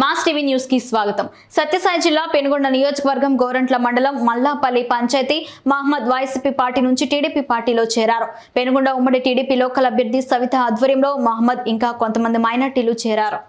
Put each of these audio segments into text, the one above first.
Mass TV న్యూస్కి స్వాగతం. సత్యసాయి జిల్లా పెనుగొండ నియోజకవర్గం గోరంట్ల మండలం మల్లాపల్లి పంచాయతీ మహమ్మద్ వైసీపీ పార్టీ నుంచి టీడీపీ పార్టీలో చేరారు. పెనుగొండ ఉమ్మడి టీడీపీ లోకల్ అభ్యర్థి సవిత ఆధ్వర్యంలో మహమ్మద్ ఇంకా కొంతమంది మైనార్టీలు చేరారు.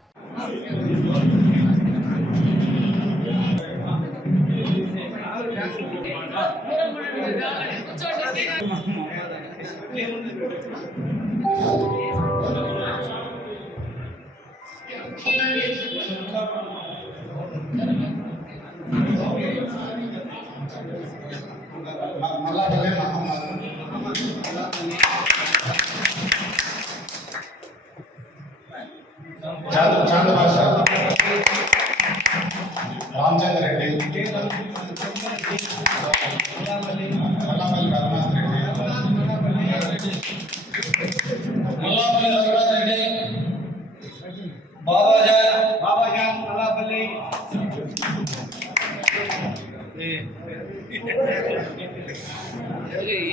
చాంద చాంద భాష రామచంద్ర రెడ్డి మల్లాపల్లి రఘునాథ్ రెడ్డి మల్లాపల్లి రఘునాథ్ రెడ్డి బాబాజాన్. బాబాజాన్ మల్లాపల్లి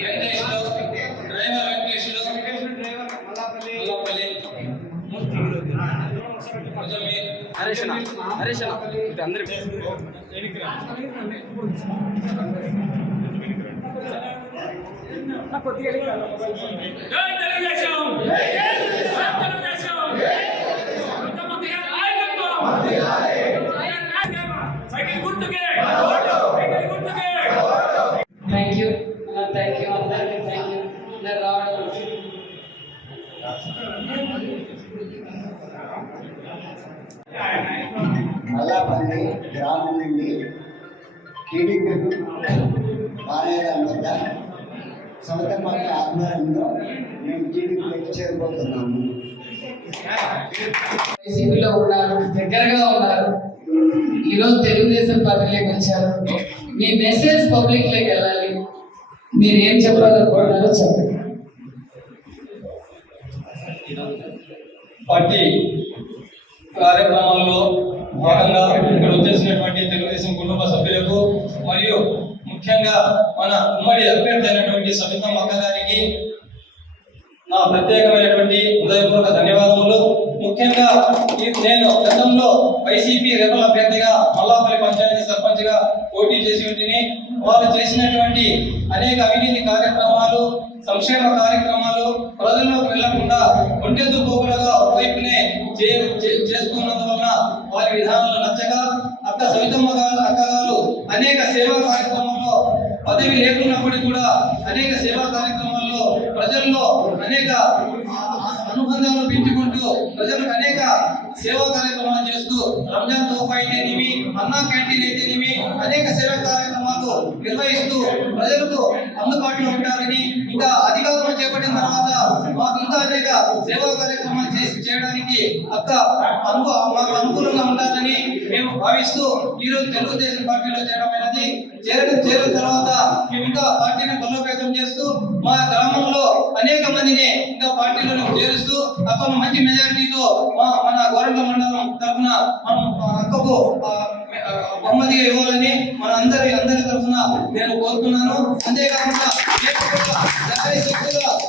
వెంకటేశ్వరు డ్రైవర్ వెంకటేశ్వరు డ్రైవర్ ఇటు అందరి. జై థ్యాంక్ యూ అందరికీ థ్యాంక్ యూ అందరు రావడం గ్రామం నుండి టీడీపీ వద్ద సొంతమైన ఆధ్వర్యంలో మేము టీడీపీకి చేరిపోతున్నాము వైసీపీలో ఉన్నారు దగ్గరగా ఉన్నారు. ఈరోజు తెలుగుదేశం పార్టీలోకి వచ్చారు. మీ మెసేజ్ పబ్లిక్లోకి వెళ్ళాలి. మీరు ఏం చెప్పాలనుకుంటున్నారో చెప్పండి. పార్టీ కార్యక్రమాల్లో భాగంగా ఇక్కడ వచ్చేసినటువంటి తెలుగుదేశం కుటుంబ సభ్యులకు మరియు ముఖ్యంగా మన ఉమ్మడి అభ్యర్థి అయినటువంటి సవితమ్మ అక్క గారికి నా ప్రత్యేకమైనటువంటి హృదయపూర్వక ధన్యవాదములు. ముఖ్యంగా నేను గతంలో వైసీపీ రెబల్ అభ్యర్థిగా మల్లాపల్లి పంచాయతీ సర్పంచ్గా పోటీ చేసి ఉంటుంది వాళ్ళు చేసినటువంటి అనేక అవినీతి కార్యక్రమాలు సంక్షేమ కార్యక్రమాలు ప్రజల్లోకి వెళ్ళకుండా ఒంటెద్దు పోకులుగా ఒకవైపునే చే- చే- చేస్తున్నందువలన వారి విధానాలు నచ్చక అక్క సవితమ్మ గారు అక్కగారు అనేక సేవా కార్యక్రమాల్లో పదవి లేకున్నప్పటికీ కూడా అనేక సేవా కార్యక్రమాల్లో ప్రజల్లో అనేక అనుబంధాలు పెంచుకుంటూ ప్రజలకు అనేక సేవా కార్యక్రమాలు చేస్తూ రంజాన్ తోఫా అయితేనేమి అన్నా క్యాంటీన్ అయితేనేమి అనేక సేవా కార్యక్రమాలు నిర్వహిస్తూ ప్రజలకు అందుబాటులో ఉంటారని ఇంకా అధికారం చేపట్టిన తర్వాత మాకు ఇంకా అనేక సేవా కార్యక్రమాలు చేసి చేయడానికి అక్క అను మాకు అనుకూలంగా ఉండాలని మేము భావిస్తూ ఈరోజు తెలుగుదేశం పార్టీలో చేరమైనది చేరిన చేరిన తర్వాత మేము ఇంకా పార్టీని బలోపేతం చేస్తూ మా గ్రామంలో అనేక మందిని ఇంకా పార్టీలో చేరుస్తూ అక్కను మంచి మెజారిటీతో మా మన గోరంగ మండలం తరఫున మనం అక్కకు బహుమతిగా ఇవ్వాలని మన అందరి అందరి తరఫున నేను కోరుతున్నాను. అంతేకాకుండా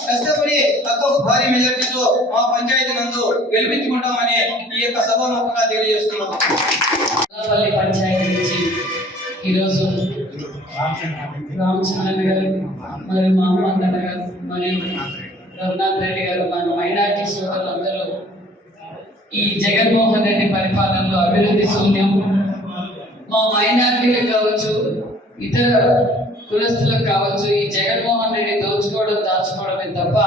కష్టపడి తక్కువ భారీ మెజార్టీతో మా పంచాయతీ నందు గెలిపించుకుంటామని ఈ యొక్క సభాముఖంగా తెలియజేస్తున్నాము మల్లాపల్లి పంచాయతీ నుంచి ఈరోజు రామచంద్ర గారు మరియు అమ్మ అన్న గారు మరియు రఘునాథ్ రెడ్డి గారు మన మైనార్టీ సోదరులందరూ ఈ జగన్మోహన్ రెడ్డి పరిపాలనలో అభివృద్ధి శూన్యం మా మైనార్టీలకు కావచ్చు ఇతర కులస్తులకు కావచ్చు ఈ జగన్మోహన్ రెడ్డి దోచుకోవడం దాచుకోవడమే తప్ప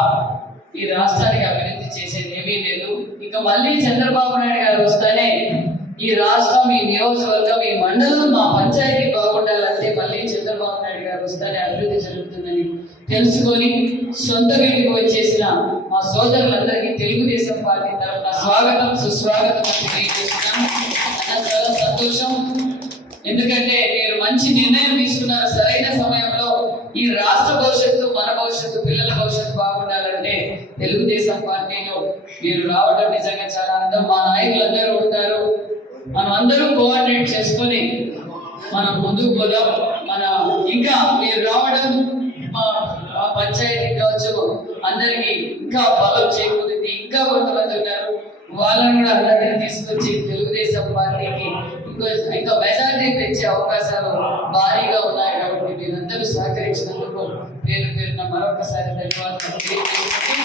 ఈ రాష్ట్రానికి అభివృద్ధి చేసేది ఏమీ లేదు. ఇక మళ్ళీ చంద్రబాబు నాయుడు గారు వస్తేనే ఈ రాష్ట్రం ఈ నియోజకవర్గం ఈ మండలం మా పంచాయతీ బాగుండాలంటే మళ్ళీ చంద్రబాబు నాయుడు గారు వస్తేనే అభివృద్ధి జరుగుతుందని తెలుసుకొని సొంత వీటికి వచ్చేసిన మా సోదరులందరికీ తెలుగుదేశం పార్టీ తరఫున స్వాగతం సుస్వాగతం తెలియజేస్తున్నాం. చాలా సంతోషం. ఎందుకంటే మీరు మంచి నిర్ణయం తీసుకున్నారు. సరైన సమయంలో ఈ రాష్ట్ర భవిష్యత్తు మన భవిష్యత్తు పిల్లల భవిష్యత్తు బాగుండాలంటే తెలుగుదేశం పార్టీలో మీరు రావడం నిజంగా చాలా అందం. మా నాయకులు అందరూ ఉంటారు. మనం అందరూ కోఆర్డినేట్ చేసుకొని మనం ముందుకు పోదాం. మన ఇంకా మీరు రావడం మా మా పంచాయతీ కావచ్చు అందరికి ఇంకా బలం చేకూరింది ఇంకా కొంతమంది ఉన్నారు వాళ్ళని కూడా అందరినీ తీసుకొచ్చి తెలుగుదేశం పార్టీకి ఇంకో ఇంకా చేసే అవకాశాలు భారీగా ఉన్నాయి కాబట్టి మీరందరూ సహకరించినందుకు